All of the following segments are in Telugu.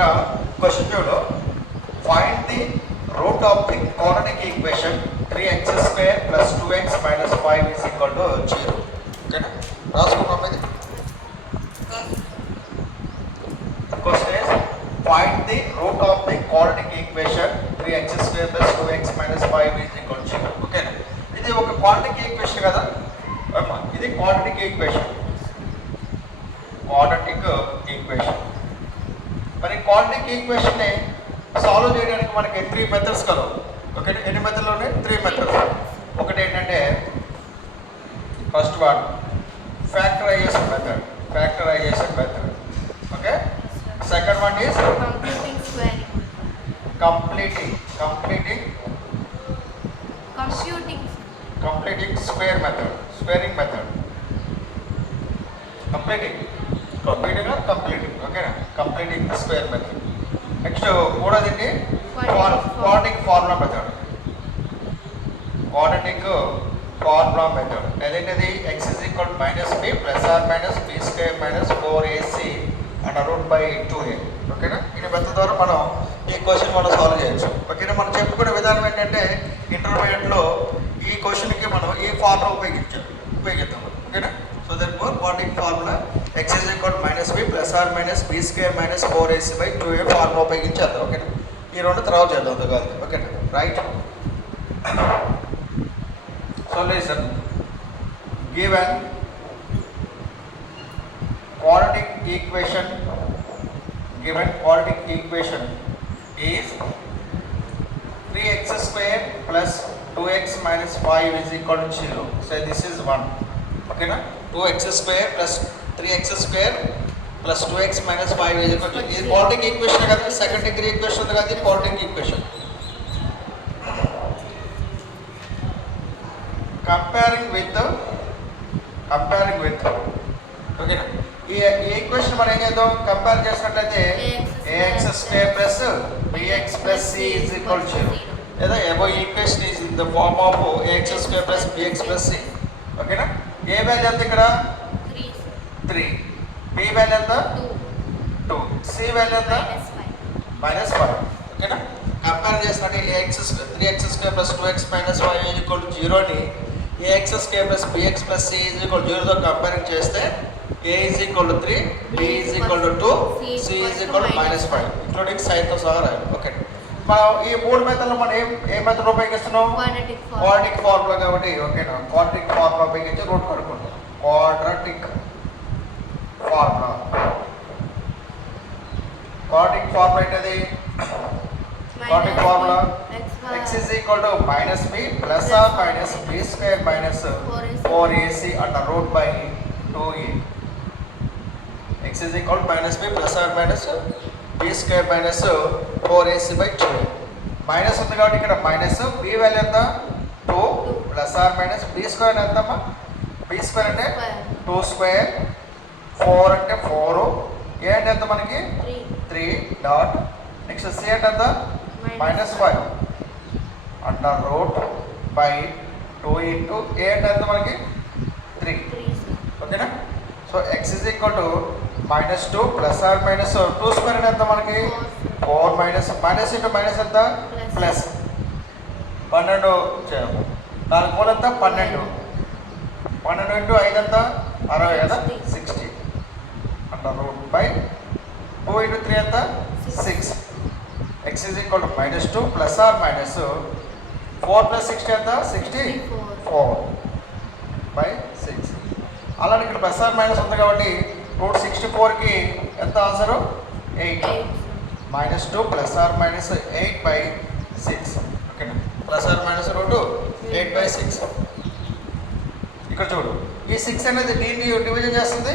ఇక్కడ క్వశ్చన్ చూడు, find the root of the quadratic equation 3x² + 2x - 5 = 0. ఓకేనా, రాసుకున్నాం ఇది. Question is find the root of the quadratic equation 3x² + 2x - 5 = 0. ఓకేనా, ఇది ఒక క్వాడ్రాటిక్ ఈక్వేషన్ కదా అమ్మా, ఇది క్వాడ్రాటిక్ ఈక్వేషన్. మరి క్వాడ్రాటిక్ ఈక్వేషన్ని సాల్వ్ చేయడానికి మనకి 3 మెథడ్స్ కదా. ఓకే, ఎన్ని మెథడ్లు ఉన్నాయి? 3 మెథడ్స్. ఒకటి ఏంటంటే first one factorization method. Okay, second one is completing squaring method. ఓకేనా, కంప్లీటింగ్ స్క్వేర్ మెథడ్. నెక్స్ట్ మూడోది క్వాడ్రాటిక్ ఫార్ములా మెథడ్. అదేంటిది x - b ± b² - 4ac √2a. ఓకేనా, ఈ మెథడ్ ద్వారా మనం ఈ క్వశ్చన్ మనం సాల్వ్ చేయొచ్చు. ఓకేనా, మనం చెప్పుకునే విధానం ఏంటంటే ఇంటర్మీడియట్లో ఈ క్వశ్చన్కి మనం ఈ ఫార్ములా ఉపయోగిస్తాం. ఓకేనా, so therefore quadratic formula x - b ± b² - 4ac/2a formula ఉపయోగించేద్దాం. ఓకేనా, ఈ రెండు తర్వాత చేద్దాం కాదు. ఓకేనా, right. Solution given quadratic equation is 3x² + 2x - 5 = 0. So this is 1. Okay na, 2x² + 3x² + 2x - 5 = 0. ఇది quadratic equation కదా, సెకండ్ డిగ్రీ ఈక్వేషన్ ఉంది కదా, ఇది quadratic equation. కంపేరింగ్ విత్ ఓకేనా, ఈ ఈక్వేషన్ మనం ఏం చేద్దాం, కంపేర్ చేసినట్లయితే ax² + bx + c = 0. లేదా above equation is in the form of ax² + bx + c. ఓకేనా, ఏ వాల్యూ ఎంత ఇక్కడ 3, b వాల్యూ ఎంత 2, c వాల్యూ ఎంత -5. ఓకేనా, కంపేర్ చేసినట్టు 3x² + 2x - 5 = 0 ని ax² + bx + c = 0 తో కంపేరింగ్ చేస్తే a = 3, b = 2, c = -5 ఇంక్లూడింగ్ సైన్తో సహా రాయాలి. ఓకే, మనం ఈ 3 మెథడ్లో మనం ఏ మెథడ్ ఉపయోగిస్తున్నాం? క్వాడ్రాటిక్ ఫార్ములా కాబట్టి. ఓకేనా, క్వాడ్రాటిక్ ఫార్ములా ఉపయోగించి రూట్ కనుక్కుంటాం. క్వాడ్రాటిక్ ఫార్ములా ఏంటది? Quadratic formula x = -b ± b² - 4ac √2a. x = -b ± b² - 4ac/2a. Minus ఉంది కాబట్టి ఇక్కడ మైనస్, b వాల్యూ ఎంత 2 ± b² ఎంతమ్మా? b² అంటే 2², 4 అంటే 4, a అంటే ఎంత మనకి 3 డాట్. నెక్స్ట్ c అంటే ఎంత -5 √2 ఇంటూ a అంటే ఎంత మనకి 3. ఓకేనా, సో x = -2 ± 2² ఎంత మనకి 4 మైనస్ ఇంటూ మైనస్ ఎంత ప్లస్ 12 చేయాలి. 4 మూడు ఎంత 12 ఇంటూ 5 ఎంత 60 కదా 60 √2 ఇంటూ 3 ఎంత 6. x = -2 ± 4 + 60 ఎంత 64/6. అలానే ఇక్కడ ± ఉంది కాబట్టి √64కి ఎంత ఆన్సరు 8. -2 ± 8/6. ఓకేనా, ±8/6. ఇక్కడ చూడు, ఈ 6 అనేది దీన్ని డివిజన్ చేస్తుంది,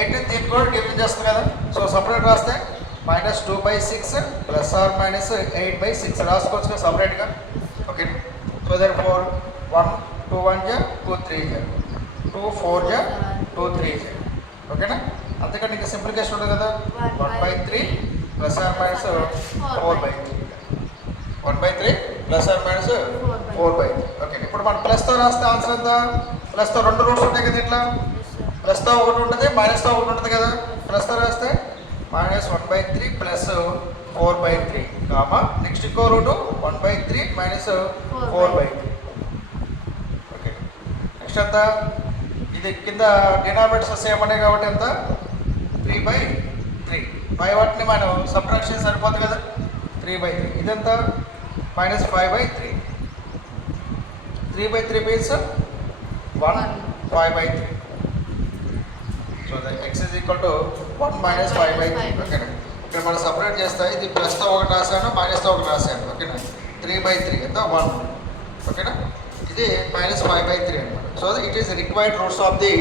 8 దీన్ని కూడా డివిజన్ చేస్తుంది కదా. సో సపరేట్ రాస్తే -2/6 ± 8/6 రాసుకోవచ్చు కదా సపరేట్గా. Okay, so therefore 1 2 1 2 3 2 4 2 3. ఓకేనా, అంతేకాని ఇంకా సింప్లికేషన్ ఉంటుంది కదా. 1/3 ± 4/3 1/3 ± 4/3. ఓకే, ఇప్పుడు మనం ప్లస్తో రాస్తే ఆన్సర్ ఎంత? ప్లస్తో 2 రూట్స్ ఉంటాయి కదా, ఇట్లా ప్లస్తో ఒకటి ఉంటుంది మైనస్తో ఒకటి ఉంటుంది కదా. ప్లస్తో రాస్తే minus 1 by 3 plus 4 by 3 comma next ఇంకో root 1 by 3 minus 4 by 3. Okay next ఎంత ఇది కింద డినామినేటర్స్ ఏమన్నాయి కాబట్టి ఎంత 3 by 3 పై వాటిని మనం సబ్ట్రాక్షన్ సరిపోతుంది కదా 3 by 3 ఇదంతా minus 5 by 3 3 by 3 means 1 5 by 3. So the x is equal to 1 minus 5 by 3. ఓకేనా ఇక్కడ మనం సపరేట్ చేస్తే ఇది ప్లస్తో ఒకటి రాశాను మైనస్తో ఒకటి రాశాను. ఓకేనా 3 by 3 ఎంత 1. ఓకేనా ఇది minus 5 by 3 అనమాట. So it is required roots of the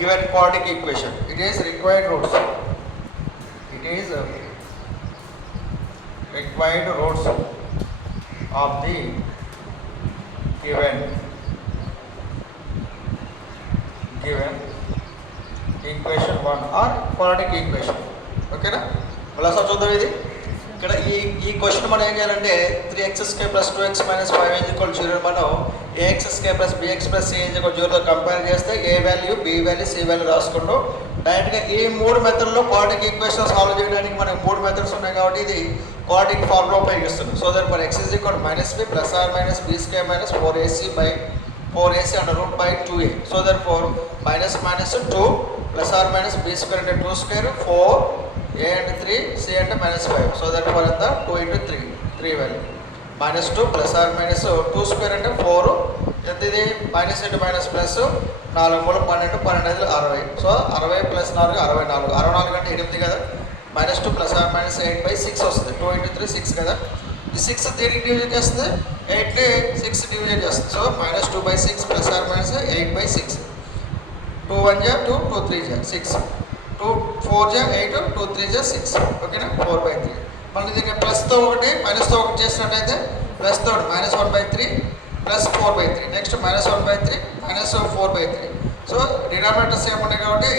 given quadratic equation. It is required roots. It is required roots of the given equation 1 or quadratic equation. ఓకేనా మళ్ళీ సార్ చూద్దాం. ఇది ఇక్కడ ఈ క్వశ్చన్ మనం ఏం చేయాలంటే 3x² + 2x - 5 0 మనం ax² + bx + c 0తో కంపేర్ చేస్తే A value B value C value రాసుకుంటూ డైరెక్ట్గా ఈ 3 మెథడ్లో క్వాడ్రాటిక్ ఈక్వేషన్ సాల్వ్ చేయడానికి మనకి 3 మెథడ్స్ ఉన్నాయి కాబట్టి ఇది క్వాడ్రాటిక్ ఫార్ములా ఉపయోగిస్తుంది. So that for x is equal to -b + or -b² - 4ac by 4ac under root by 2a. So therefore minus 2 plus or minus b square into 2 square 4 a and 3 c and -5. So therefore the 2 into 3 value minus 2 plus or minus 2 square into 4 ఎంత ఇది minus into minus plus 4 3 12 12 60. So 60 plus 4 64 64 అంటే 8 కదా -2 plus or minus 8/6 వస్తుంది. 2 into 3 6 కదా. ఈ 6 దేనికి డివిజన్ చేస్తుంది 8ని 6 డివిజన్ చేస్తుంది. So -2/6 plus or minus 8/6. 2 1 ja 2 2 3 ja 6 2 4 ja 8 2 3 ja 6. ఓకేనా 4/3. మళ్ళీ దీన్ని ప్లస్తో ఒకటి మైనస్తో ఒకటి చేసినట్టయితే ప్లస్తో -1/3 ప్లస్ 4/3 నెక్స్ట్ -1/3 -4/3. సో డినామినేటర్స్ ఏమున్నాయి కాబట్టి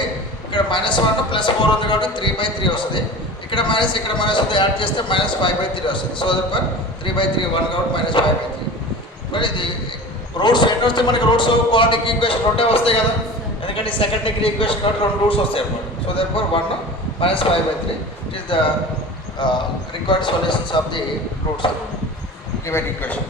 ఇక్కడ -1 ప్లస్ 4 ఉంది కాబట్టి 3/3 వస్తుంది. ఇక్కడ మైనస్ ఉంది యాడ్ చేస్తే -5/3 వస్తుంది. సో దట్ 3/3 1 కాబట్టి -5/3. మరి ఇది రూట్స్ ఎన్ని వస్తాయి మనకి రూట్స్ క్వాడ్రాటిక్ ఈక్వేషన్ 2 వస్తాయి కదా ఎందుకంటే సెకండ్ డిగ్రీ ఈక్వేషన్ కాబట్టి 2 రూట్స్ వస్తాయి అన్నమాట. So that 1 -5/3 it is the required solutions of the roots given equation.